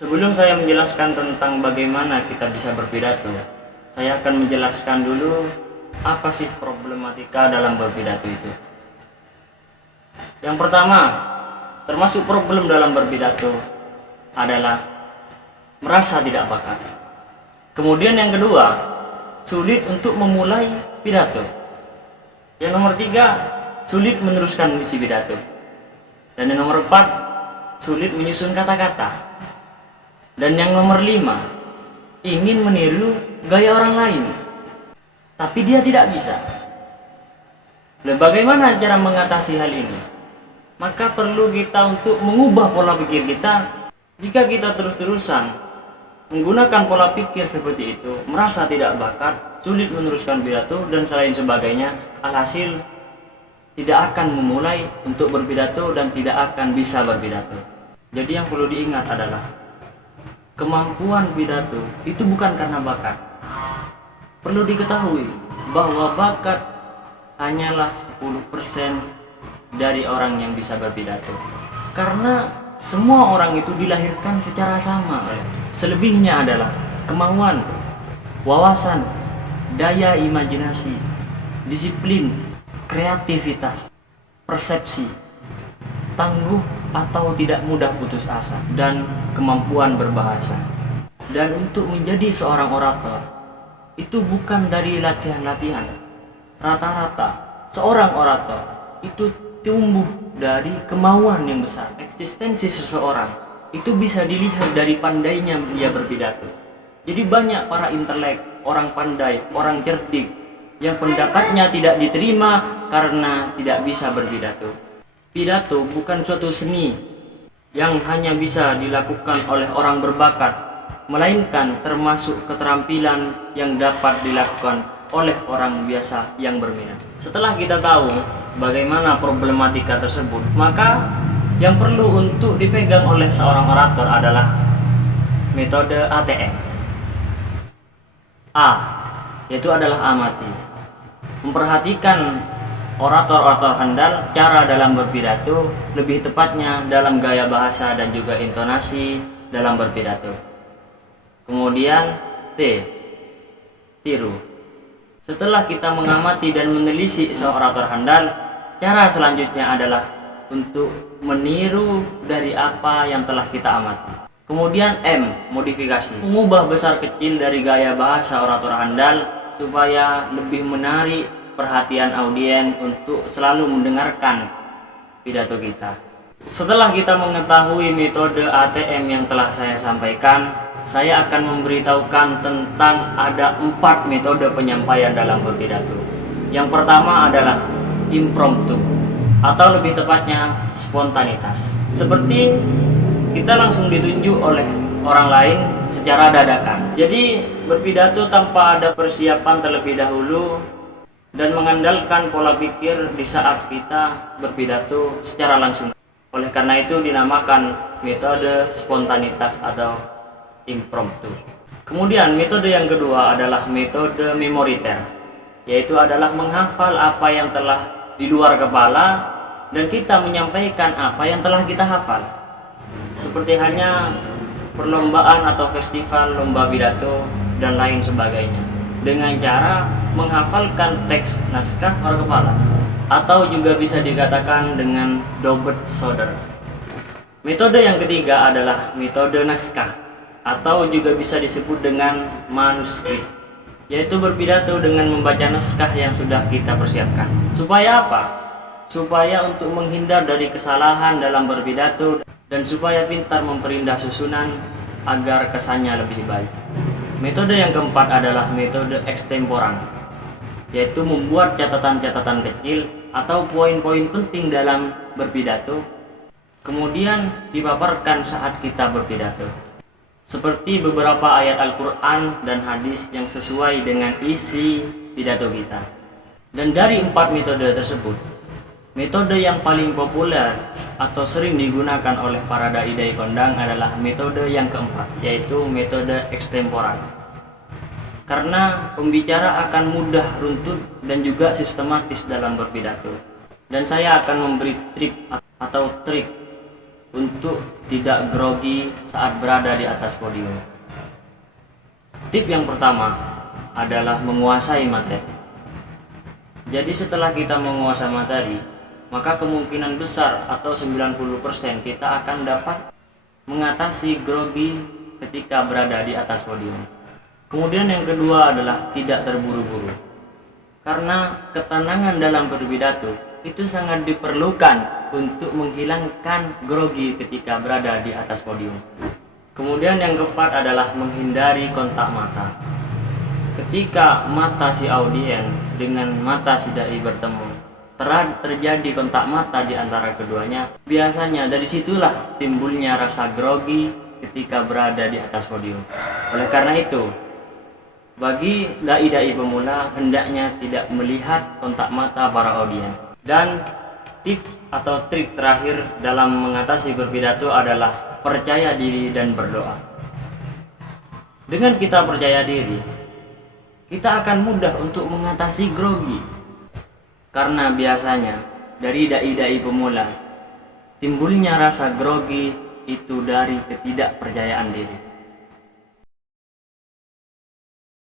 Sebelum saya menjelaskan tentang bagaimana kita bisa berpidato, saya akan menjelaskan dulu apa sih problematika dalam berpidato itu. Yang pertama, termasuk problem dalam berpidato adalah merasa tidak bakat. Kemudian yang kedua, sulit untuk memulai pidato. Yang nomor tiga, sulit meneruskan isi pidato. Dan yang nomor empat, sulit menyusun kata-kata. Dan yang nomor lima, ingin meniru gaya orang lain, tapi dia tidak bisa. Dan bagaimana cara mengatasi hal ini? Maka perlu kita untuk mengubah pola pikir kita. Jika kita terus-terusan menggunakan pola pikir seperti itu, merasa tidak bakat, sulit meneruskan pidato dan selain sebagainya, alhasil tidak akan memulai untuk berpidato dan tidak akan bisa berpidato. Jadi yang perlu diingat adalah kemampuan pidato itu bukan karena bakat. Perlu diketahui bahwa bakat hanyalah 10% dari orang yang bisa berpidato. Karena semua orang itu dilahirkan secara sama. Selebihnya adalah kemauan, wawasan, daya imajinasi, disiplin, kreativitas, persepsi, tangguh atau tidak mudah putus asa, dan kemampuan berbahasa. Dan untuk menjadi seorang orator itu bukan dari latihan-latihan. Rata-rata seorang orator itu tumbuh dari kemauan yang besar. Eksistensi seseorang itu bisa dilihat dari pandainya dia berpidato. Jadi banyak para intelek, orang pandai, orang cerdik yang pendapatnya tidak diterima karena tidak bisa berpidato. Pidato bukan suatu seni yang hanya bisa dilakukan oleh orang berbakat, melainkan termasuk keterampilan yang dapat dilakukan oleh orang biasa yang berminat. Setelah kita tahu bagaimana problematika tersebut, maka yang perlu untuk dipegang oleh seorang orator adalah metode ATM. A, yaitu adalah amati. Memperhatikan orator-orator handal cara dalam berpidato, lebih tepatnya dalam gaya bahasa dan juga intonasi dalam berpidato. Kemudian T, tiru. Setelah kita mengamati dan menelisik seorang orator handal, cara selanjutnya adalah untuk meniru dari apa yang telah kita amati. Kemudian M, modifikasi. Mengubah besar kecil dari gaya bahasa orator handal supaya lebih menarik perhatian audiens untuk selalu mendengarkan pidato kita. Setelah kita mengetahui metode ATM yang telah saya sampaikan, saya akan memberitahukan tentang ada 4 metode penyampaian dalam berpidato. Yang pertama adalah impromptu, atau lebih tepatnya spontanitas. Seperti kita langsung ditunjuk oleh orang lain secara dadakan. Jadi berpidato tanpa ada persiapan terlebih dahulu dan mengandalkan pola pikir di saat kita berpidato secara langsung. Oleh karena itu dinamakan metode spontanitas atau impromptu. Kemudian metode yang kedua adalah metode memoriter, yaitu adalah menghafal apa yang telah di luar kepala dan kita menyampaikan apa yang telah kita hafal. Seperti halnya perlombaan atau festival lomba pidato dan lain sebagainya, dengan cara menghafalkan teks naskah luar kepala, atau juga bisa dikatakan dengan dobet soder. Metode yang ketiga adalah metode naskah, atau juga bisa disebut dengan manuskrip, yaitu berpidato dengan membaca naskah yang sudah kita persiapkan. Supaya apa? Supaya untuk menghindar dari kesalahan dalam berpidato dan supaya pintar memperindah susunan agar kesannya lebih baik. Metode yang keempat adalah metode ekstemporan, yaitu membuat catatan-catatan kecil atau poin-poin penting dalam berpidato, kemudian dipaparkan saat kita berpidato. Seperti beberapa ayat Al-Quran dan hadis yang sesuai dengan isi pidato kita. Dan dari 4 metode tersebut, metode yang paling populer atau sering digunakan oleh para dai-dai kondang adalah metode yang keempat, yaitu metode ekstemporan. Karena pembicara akan mudah runtut dan juga sistematis dalam berpidato. Dan saya akan memberi trik atau trik untuk tidak grogi saat berada di atas podium. Tip yang pertama adalah menguasai materi. Jadi setelah kita menguasai materi, maka kemungkinan besar atau 90% kita akan dapat mengatasi grogi ketika berada di atas podium. Kemudian yang kedua adalah tidak terburu-buru. Karena ketenangan dalam berpidato itu sangat diperlukan untuk menghilangkan grogi ketika berada di atas podium. Kemudian yang keempat adalah menghindari kontak mata. Ketika mata si audien dengan mata si dai bertemu, terjadi kontak mata di antara keduanya, biasanya dari situlah timbulnya rasa grogi ketika berada di atas podium. Oleh karena itu, bagi dai-dai pemula hendaknya tidak melihat kontak mata para audien. Dan tip atau trik terakhir dalam mengatasi berpidato adalah percaya diri dan berdoa. Dengan kita percaya diri, kita akan mudah untuk mengatasi grogi. Karena biasanya dari dai-dai pemula timbulnya rasa grogi itu dari ketidakpercayaan diri.